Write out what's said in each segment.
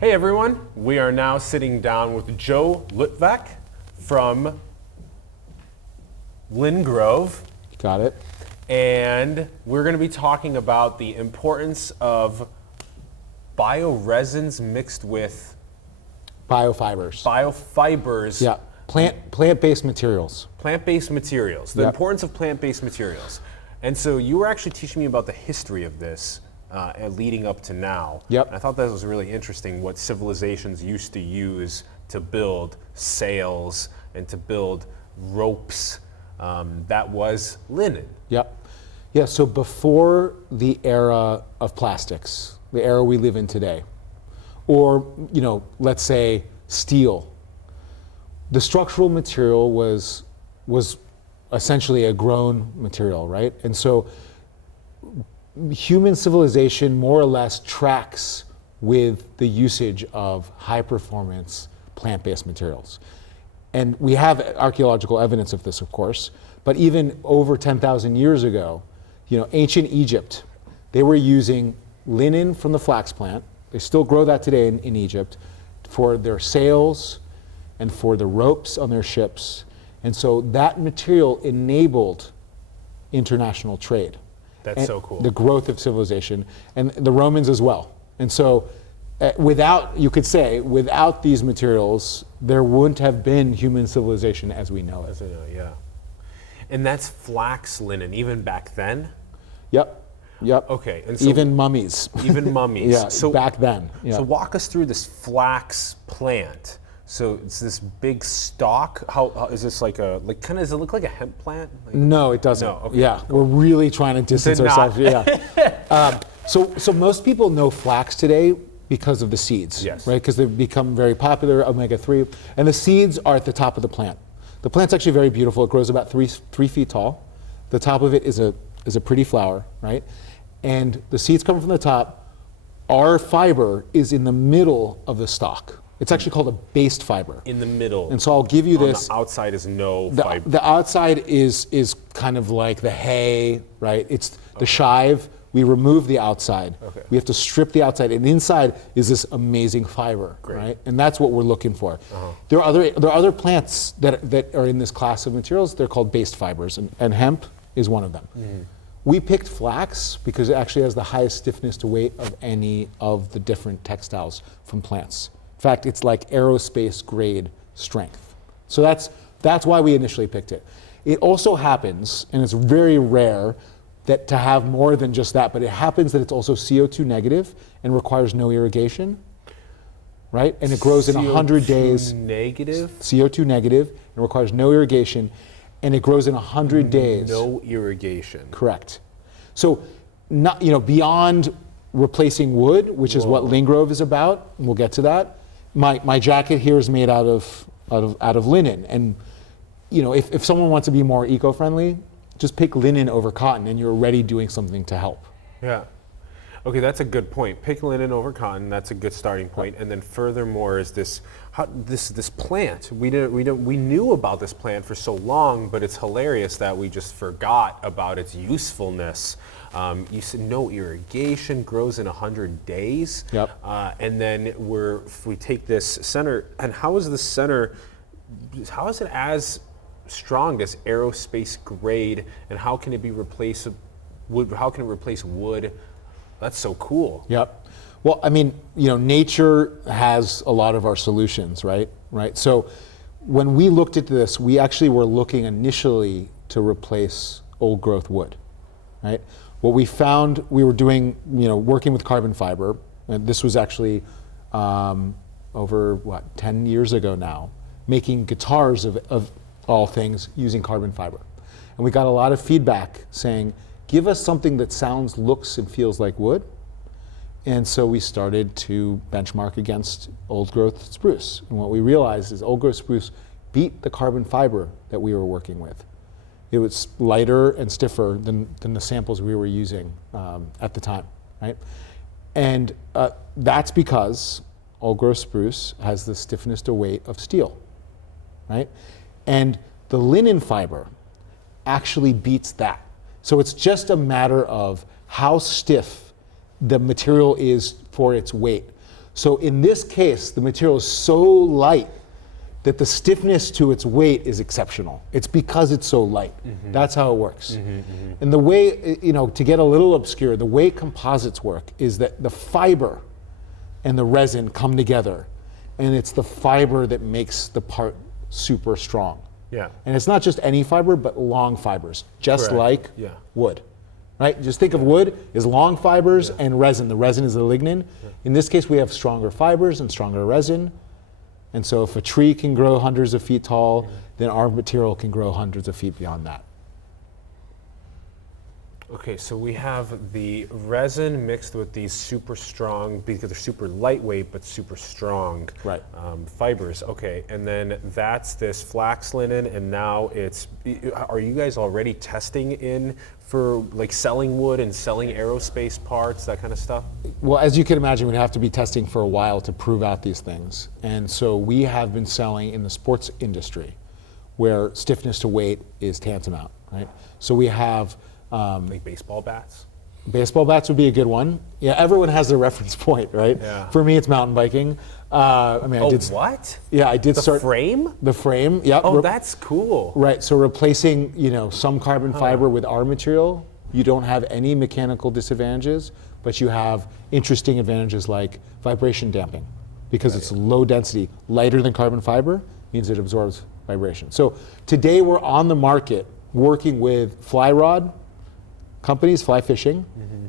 Hey everyone, we are now sitting down with Joe Luttwak from Lingrove. Got it. And we're going to be talking about the importance of bioresins mixed with Biofibers. biofibers. Yeah, plant-based materials. Plant-based materials. The importance of plant-based materials. And so you were actually teaching me about the history of this leading up to now. Yep. And I thought that was really interesting what civilizations used to use to build sails and to build ropes. That was linen. Yep. Yeah, so before the era of plastics, the era we live in today, or, let's say steel, the structural material was essentially a grown material, right? And so human civilization more or less tracks with the usage of high performance plant-based materials. And we have archaeological evidence of this, of course, but even over 10,000 years ago, ancient Egypt, they were using linen from the flax plant. They still grow that today in Egypt for their sails and for the ropes on their ships. And so that material enabled international trade. That's so cool. The growth of civilization, and the Romans as well. And so without these materials, there wouldn't have been human civilization as we know it. Yeah. And that's flax linen, even back then? Yep. Okay. And so even mummies. Even mummies. Yeah, so back then. Yeah. So walk us through this flax plant. So it's this big stalk. How is this does it look like a hemp plant? No, it doesn't. No, okay, yeah, cool. We're really trying to distance ourselves. Yeah. So most people know flax today because of the seeds, yes, right? Because they've become very popular, omega-3, and the seeds are at the top of the plant. The plant's actually very beautiful. It grows about 3 feet tall. The top of it is a pretty flower, right? And the seeds come from the top. Our fiber is in the middle of the stalk. It's actually called a based fiber. In the middle. And so I'll give you this. The outside is no fiber. The outside is kind of like the hay, right? It's the shive. We remove the outside. Okay. We have to strip the outside, and inside is this amazing fiber, right? And that's what we're looking for. Uh-huh. There are other plants that are in this class of materials. They're called based fibers, and hemp is one of them. Mm. We picked flax because it actually has the highest stiffness to weight of any of the different textiles from plants. In fact, it's like aerospace grade strength. So that's why we initially picked it. It also happens, and it's very rare, that to have more than just that, but it happens that it's also CO2 negative and requires no irrigation, right? And it grows in 100 days. CO2 negative and requires no irrigation, and it grows in 100 days. No irrigation. Correct. So, not beyond replacing wood, which is what Lingrove is about, and we'll get to that. My jacket here is made out of linen, and if someone wants to be more eco-friendly, just pick linen over cotton, and you're already doing something to help. Yeah. Okay, that's a good point. Pick linen over cotton. That's a good starting point. And then furthermore, is this plant? We knew about this plant for so long, but it's hilarious that we just forgot about its usefulness. You said no irrigation, grows in 100 days. Yep. And then if we take this center, and how is it as strong as aerospace grade, and how can it be replaced wood? How can it replace wood? That's so cool. Yep. Well, I mean, nature has a lot of our solutions, right? So when we looked at this, we actually were looking initially to replace old growth wood, right? What we found, we were doing, working with carbon fiber, and this was actually over 10 years ago now, making guitars of all things using carbon fiber. And we got a lot of feedback saying, give us something that sounds, looks, and feels like wood. And so we started to benchmark against old growth spruce. And what we realized is old growth spruce beat the carbon fiber that we were working with. It was lighter and stiffer than the samples we were using at the time, right? And that's because old growth spruce has the stiffness to weight of steel, right? And the linen fiber actually beats that. So it's just a matter of how stiff the material is for its weight. So in this case, the material is so light that the stiffness to its weight is exceptional. It's because it's so light. That's how it works. And the way, to get a little obscure, the way composites work is that the fiber and the resin come together, and it's the fiber that makes the part super strong. Yeah. And it's not just any fiber, but long fibers, just Correct. like wood. Right? Just think of wood as long fibers and resin. The resin is the lignin. In this case, we have stronger fibers and stronger resin. And so if a tree can grow hundreds of feet tall, then our material can grow hundreds of feet beyond that. Okay, so we have the resin mixed with these super strong, because they're super lightweight but super strong fibers. Okay, and then that's this flax linen, and now are you guys already testing in for like selling wood and selling aerospace parts, that kind of stuff? Well, as you can imagine, we'd have to be testing for a while to prove out these things. And so we have been selling in the sports industry where stiffness to weight is tantamount, right? So we have like baseball bats? Baseball bats would be a good one. Yeah, everyone has their reference point, right? Yeah. For me, it's mountain biking. What? Yeah, I did start. Frame? The frame, yeah. Oh, that's cool. Right, so replacing, some carbon fiber with our material, you don't have any mechanical disadvantages, but you have interesting advantages like vibration damping, because it's low density, lighter than carbon fiber, means it absorbs vibration. So today we're on the market working with fly rod companies, fly fishing,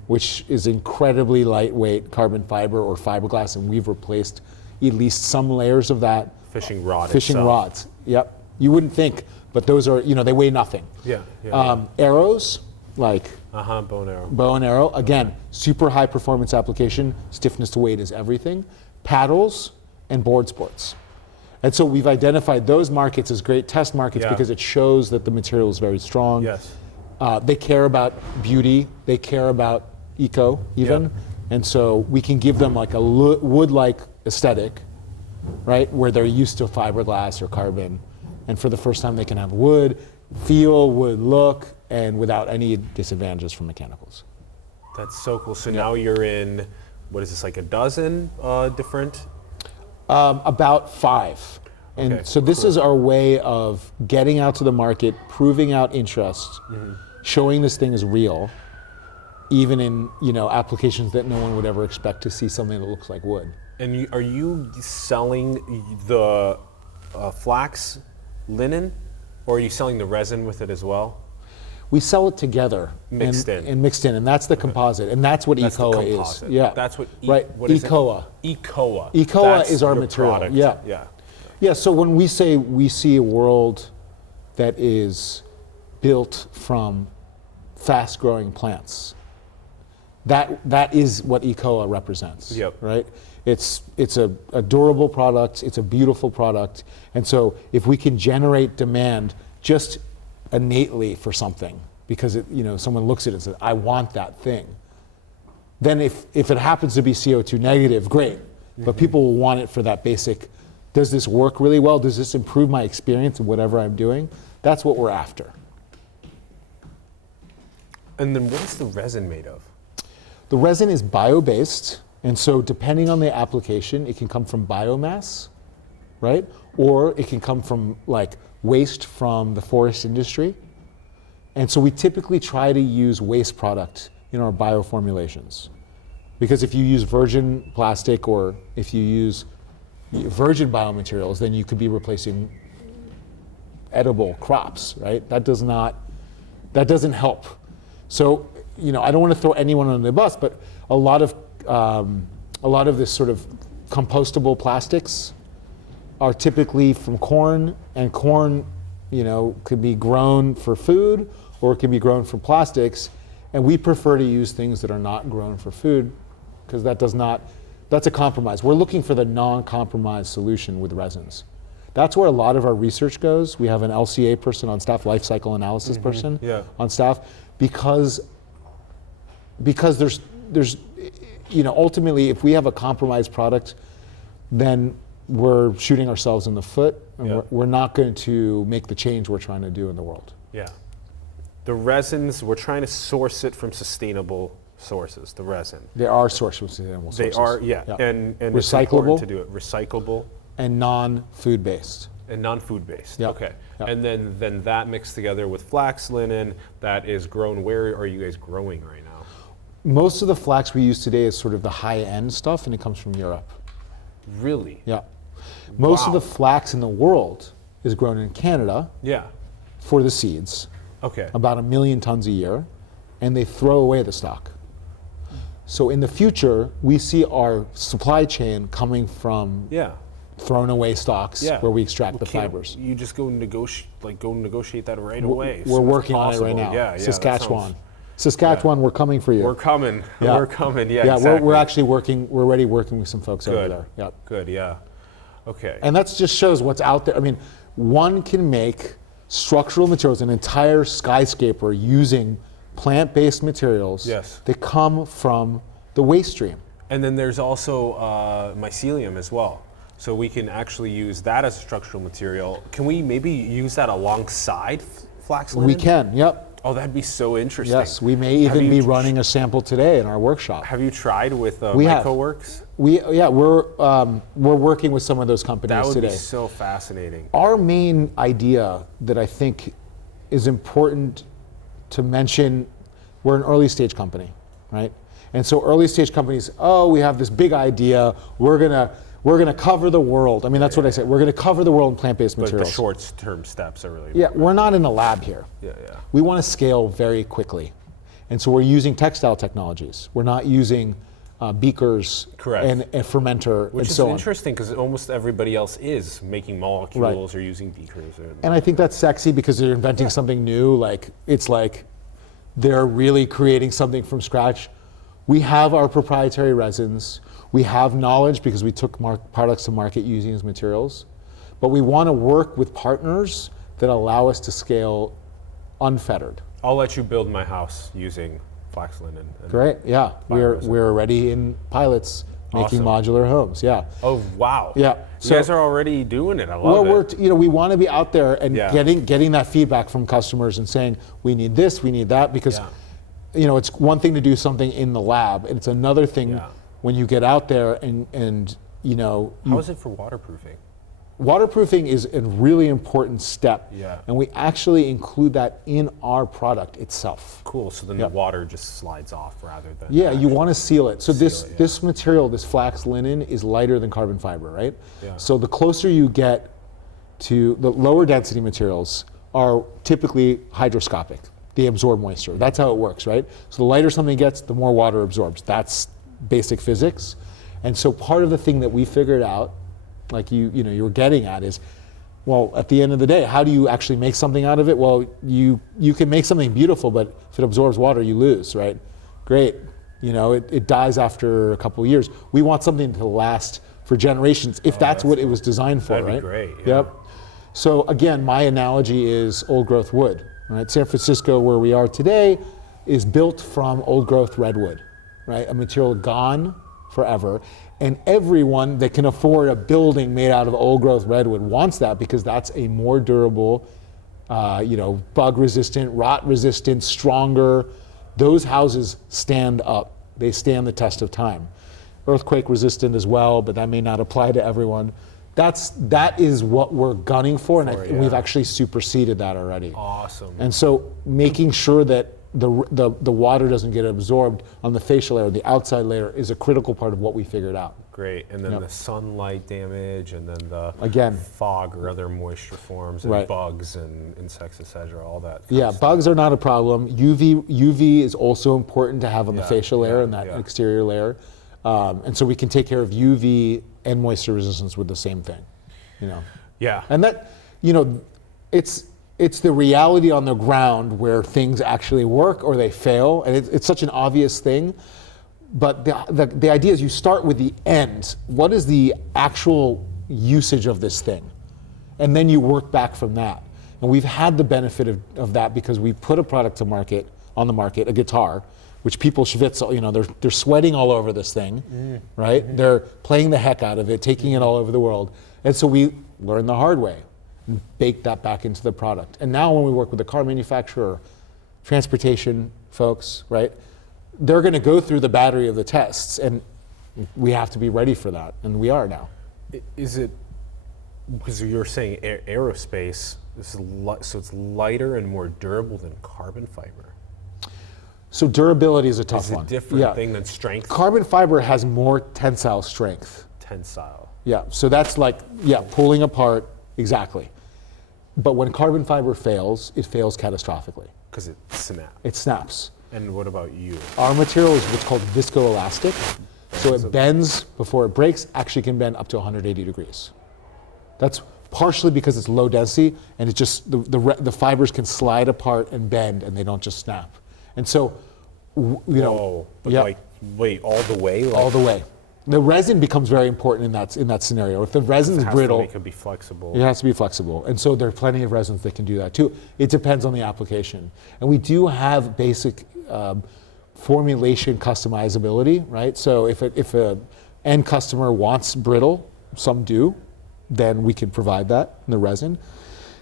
which is incredibly lightweight carbon fiber or fiberglass, and we've replaced at least some layers of that. Fishing rod Fishing itself. rods, yep. You wouldn't think, but those are, they weigh nothing. Yeah. Arrows, like Bow and arrow. bow and arrow, again, super high performance application, stiffness to weight is everything. Paddles and board sports. And so we've identified those markets as great test markets because it shows that the material is very strong. Yes. They care about beauty, they care about eco even. And so we can give them like a wood-like aesthetic, right? Where they're used to fiberglass or carbon. And for the first time they can have wood, feel, wood look, and without any disadvantages from mechanicals. That's so cool. So now you're in, what is this, like a dozen different? About 5. And Okay, so this is our way of getting out to the market, proving out interest, showing this thing is real, even in applications that no one would ever expect to see something that looks like wood. And are you selling the flax linen, or are you selling the resin with it as well? We sell it together Mixed in. and mixed in, and that's the composite, and that's what That's the Ekoa is. composite. Yeah, That's what what is Ekoa. it? Ekoa. Ekoa That's is our your material. product. Yeah. Yeah. So when we say we see a world that is built from fast-growing plants, that is what Ekoa represents. Yep. Right. It's a durable product. It's a beautiful product, and so if we can generate demand just innately for something, because someone looks at it and says, I want that thing, then if it happens to be CO2 negative, great. But people will want it for that basic, does this work really well? Does this improve my experience of whatever I'm doing? That's what we're after. And then what is the resin made of? The resin is bio-based, and so depending on the application, it can come from biomass, right? Or it can come from like waste from the forest industry. And so we typically try to use waste product in our bioformulations. Because if you use virgin plastic or if you use virgin biomaterials, then you could be replacing edible crops, right? That doesn't help. So, I don't want to throw anyone under the bus, but a lot of this sort of compostable plastics are typically from corn, and corn, could be grown for food or it can be grown for plastics, and we prefer to use things that are not grown for food because that's a compromise. We're looking for the non-compromise solution with resins. That's where a lot of our research goes. We have an LCA person on staff, life cycle analysis person on staff, because there's ultimately if we have a compromised product, then we're shooting ourselves in the foot, and we're not going to make the change we're trying to do in the world. Yeah. The resins, we're trying to source it from sustainable sources, the resin. They are sourced from sustainable They sources. are, yeah. Yeah. And it's Recyclable? important to do it. Recyclable And non-food based. and non-food based. Yeah. Okay. Yeah. And then that mixed together with flax linen that is grown. Where are you guys growing right now? Most of the flax we use today is sort of the high-end stuff, and it comes from Europe. Really? Yeah. Most of Wow. the flax in the world is grown in Canada Yeah. for the seeds, Okay. about 1 million tons a year, and they throw away the stock. So in the future, we see our supply chain coming from Yeah. thrown away stocks Yeah. where we extract the Can't fibers. You just go negotiate that right away. as We're soon as working on it right possible. now. Yeah, yeah. that Saskatchewan. sounds- Saskatchewan, we're coming for you. We're coming. Yeah. We're coming. Yeah. yeah, Exactly. we're actually working, we're already working with some folks over Good. there. Yeah. Good. Yeah. Okay. And that just shows what's out there. I mean, one can make structural materials, an entire skyscraper using plant-based materials Yes. that come from the waste stream. And then there's also mycelium as well. So we can actually use that as a structural material. Can we maybe use that alongside flax linen? We can, yep. Oh, that'd be so interesting. Yes, we may Have even you be running a sample today in our workshop. Have you tried with We have. MycoWorks? We're working with some of those companies That would today. be so fascinating. Our main idea that I think is important to mention, we're an early stage company, right? And so early stage companies, we have this big idea, we're gonna cover the world. I mean, that's what I said. We're gonna cover the world in plant-based But the materials. short-term steps are really Yeah, we're not in a lab here. Yeah, yeah. We want to scale very quickly. And so we're using textile technologies. We're not using beakers Correct. and a fermenter Which and is so on. interesting because almost everybody else is making molecules or using beakers. And I think that's sexy because they're inventing something new. Like, it's like they're really creating something from scratch. We have our proprietary resins. We have knowledge because we took products to market using these materials. But we want to work with partners that allow us to scale unfettered. I'll let you build my house using flax linen. Great, yeah. Bioresin. We're already in pilots making Awesome. modular homes, yeah. Oh, wow. Yeah, You so- guys are already doing it. I Well, love it. we want to be out there and Yeah. getting that feedback from customers and saying, we need this, we need that, because Yeah. it's one thing to do something in the lab, and it's another thing Yeah. when you get out there and How is it for waterproofing? waterproofing is a really important step, Yeah. and we actually include that in our product itself. Cool. So then Yeah. the water just slides off rather than. Yeah, you want to seal it. So this it, yeah. this material, this flax linen, is lighter than carbon fiber, right? Yeah. So the closer you get to the lower density materials are typically hydroscopic. They absorb moisture. That's how it works, right? So the lighter something gets, the more water absorbs. That's basic physics. And so part of the thing that we figured out, like you were getting at, is, well, at the end of the day, how do you actually make something out of it? Well, you can make something beautiful, but if it absorbs water, you lose, right? Great. It dies after a couple of years. We want something to last for generations, if that's what it was designed for, That'd be right? great, yeah. Yep. So again, my analogy is old growth wood, right? San Francisco, where we are today, is built from old growth redwood, right? A material gone forever. And everyone that can afford a building made out of old growth redwood wants that because that's a more durable, bug resistant, rot resistant, stronger. Those houses stand up. They stand the test of time. Earthquake resistant as well, but that may not apply to everyone. That is what we're gunning for, and we've actually superseded that already. Awesome. And so making sure that the water doesn't get absorbed on the facial layer, the outside layer, is a critical part of what we figured out. Great. And then Yep. the sunlight damage, and then the Again. fog or other moisture forms, and Right. bugs and insects, etc. All that. kind Yeah, of stuff. bugs are not a problem. UV is also important to have on the Yeah, facial layer yeah, and that yeah. exterior layer. And so we can take care of UV and moisture resistance with the same thing. Yeah. And that, it's the reality on the ground where things actually work or they fail, and it's such an obvious thing. But the idea is you start with the end. What is the actual usage of this thing? And then you work back from that. And we've had the benefit of that because we put a product on the market, a guitar, which people schwitz, they're sweating all over this thing, right? Mm-hmm. They're playing the heck out of it, taking it all over the world. And so we learned the hard way and baked that back into the product. And now when we work with a car manufacturer, transportation folks, right? they're going to go through the battery of the tests, and we have to be ready for that, and we are now. Is it, because you're saying aerospace, so it's lighter and more durable than carbon fiber? So durability is a tough one. Is it a different thing than strength? Carbon fiber has more tensile strength. Tensile. Yeah, so that's like, pulling apart, exactly. But when carbon fiber fails, it fails catastrophically. Because it snaps. It snaps. And what about you? Our material is what's called viscoelastic. So it bends before it breaks, actually can bend up to 180 degrees. That's partially because it's low density, and it just, the fibers can slide apart and bend, and they don't just snap. And so, Like, wait, all the way? Like, all the way. The resin becomes very important in that scenario. If the resin's brittle, it could be flexible. It has to be flexible. And so there are plenty of resins that can do that too. It depends on the application. And we do have basic formulation customizability, right? So if a end customer wants brittle, some do, then we can provide that in the resin.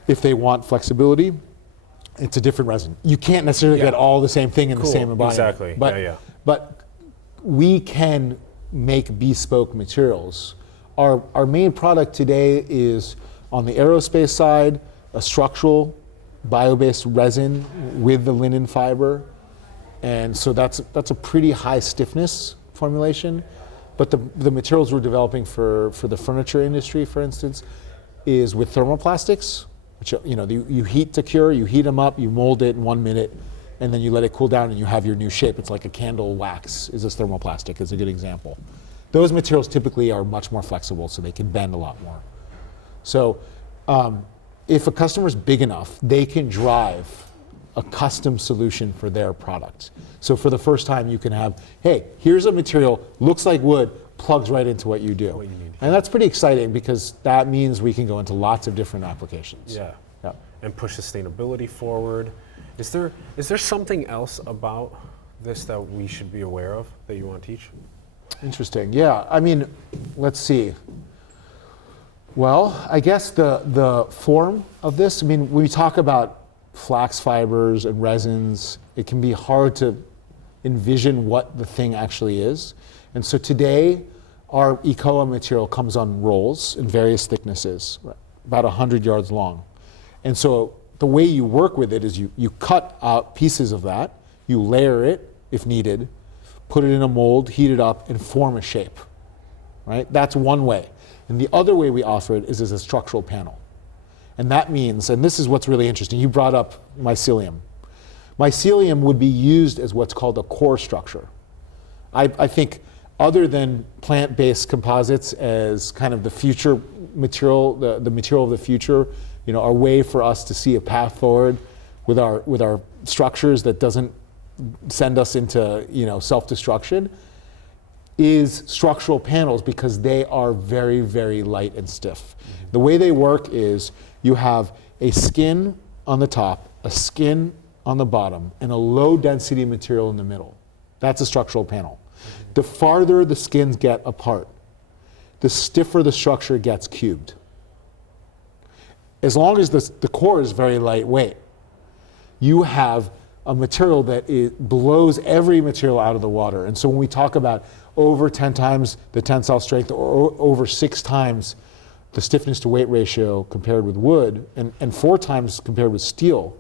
If they want flexibility, it's a different resin. You can't necessarily get all the same thing in the same embodiment. Exactly. But we can make bespoke materials. Our main product today is on the aerospace side, a structural bio-based resin with the linen fiber. And so that's a pretty high stiffness formulation. But the materials we're developing for the furniture industry, for instance, is with thermoplastics, which you heat to cure, you heat them up, you mold it in 1 minute, and then you let it cool down and you have your new shape. It's like a candle wax is this thermoplastic, is a good example. Those materials typically are much more flexible, so they can bend a lot more. So if a customer's big enough, they can drive a custom solution for their product. So for the first time, you can have, hey, here's a material, looks like wood, plugs right into what you do. What you need. And that's pretty exciting because that means we can go into lots of different applications. Yeah. Yeah. And push sustainability forward. Is there something else about this that we should be aware of that you want to teach? Interesting. Yeah. I mean, let's see. Well, I guess the form of this, I mean, when we talk about flax fibers and resins, it can be hard to envision what the thing actually is. And so today, our Ekoa material comes on rolls in various thicknesses, about 100 yards long. And so the way you work with it is you cut out pieces of that, you layer it if needed, put it in a mold, heat it up, and form a shape, right? That's one way. And the other way we offer it is as a structural panel. And that means, and this is what's really interesting, you brought up mycelium. Mycelium would be used as what's called a core structure. I think other than plant-based composites as kind of the future material, the material of the future, our way for us to see a path forward with our structures that doesn't send us into self-destruction, is structural panels because they are very, very light and stiff. The way they work is you have a skin on the top, a skin on the bottom, and a low density material in the middle. That's a structural panel. The farther the skins get apart, the stiffer the structure gets cubed. As long as the core is very lightweight, you have a material that blows every material out of the water. And so when we talk about over 10 times the tensile strength or over 6 times the stiffness to weight ratio compared with wood and 4 times compared with steel,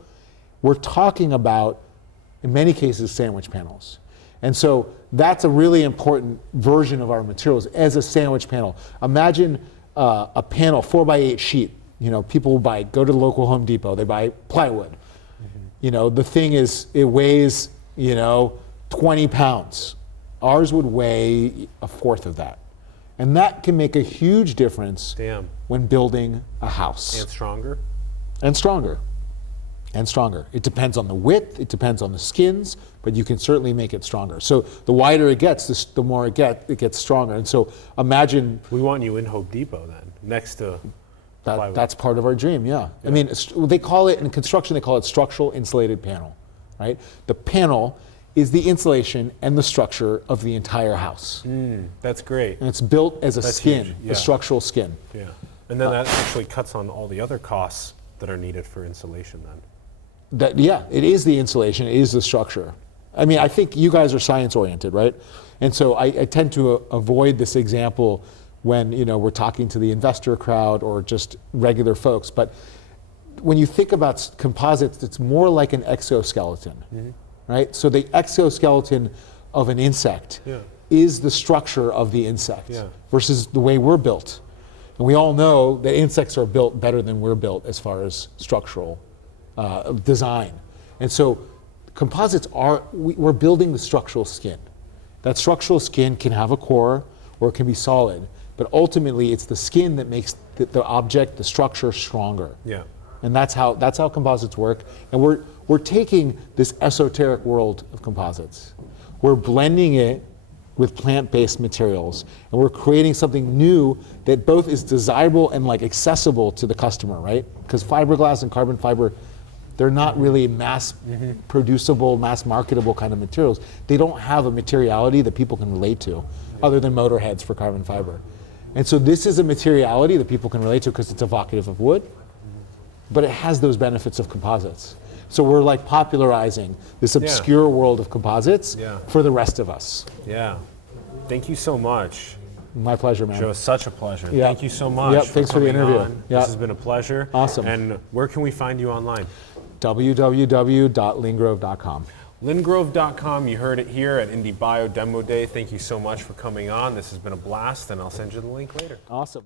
we're talking about, in many cases, sandwich panels. And so that's a really important version of our materials as a sandwich panel. Imagine a panel, 4x8 sheet. People go to the local Home Depot, they buy plywood. The thing is, it weighs, 20 pounds. Ours would weigh a fourth of that. And that can make a huge difference when building a house. And stronger? And stronger. And stronger. It depends on the width, it depends on the skins, but you can certainly make it stronger. So the wider it gets, the more it gets stronger. And so imagine... We want you in Home Depot then, next to plywood. That's part of our dream, yeah. I mean, they call it, in construction, they call it structural insulated panel, right? The panel is the insulation and the structure of the entire house. That's great. And it's built as a skin, a structural skin. Yeah. And then that actually cuts on all the other costs that are needed for insulation then. It is the insulation, it is the structure. I mean, I think you guys are science oriented, right? And so I tend to avoid this example when we're talking to the investor crowd or just regular folks. But when you think about composites, it's more like an exoskeleton, right? So the exoskeleton of an insect is the structure of the insect versus the way we're built. And we all know that insects are built better than we're built as far as structural design. And so composites we're building the structural skin. That structural skin can have a core or it can be solid, but ultimately it's the skin that makes the object, the structure stronger. Yeah. And that's how composites work. And we're taking this esoteric world of composites. We're blending it with plant-based materials, and we're creating something new that both is desirable and accessible to the customer, right? Because fiberglass and carbon fiber, they're not really mass producible, mass marketable kind of materials. They don't have a materiality that people can relate to, other than motorheads for carbon fiber. And so this is a materiality that people can relate to because it's evocative of wood, but it has those benefits of composites. So we're popularizing this obscure world of composites for the rest of us. Yeah. Thank you so much. My pleasure, man. Joe, such a pleasure. Yeah. Thank you so much. Yep, thanks for the interview. This has been a pleasure. Awesome. And where can we find you online? www.lingrove.com. Lingrove.com. You heard it here at Indie Bio Demo Day. Thank you so much for coming on. This has been a blast, and I'll send you the link later. Awesome.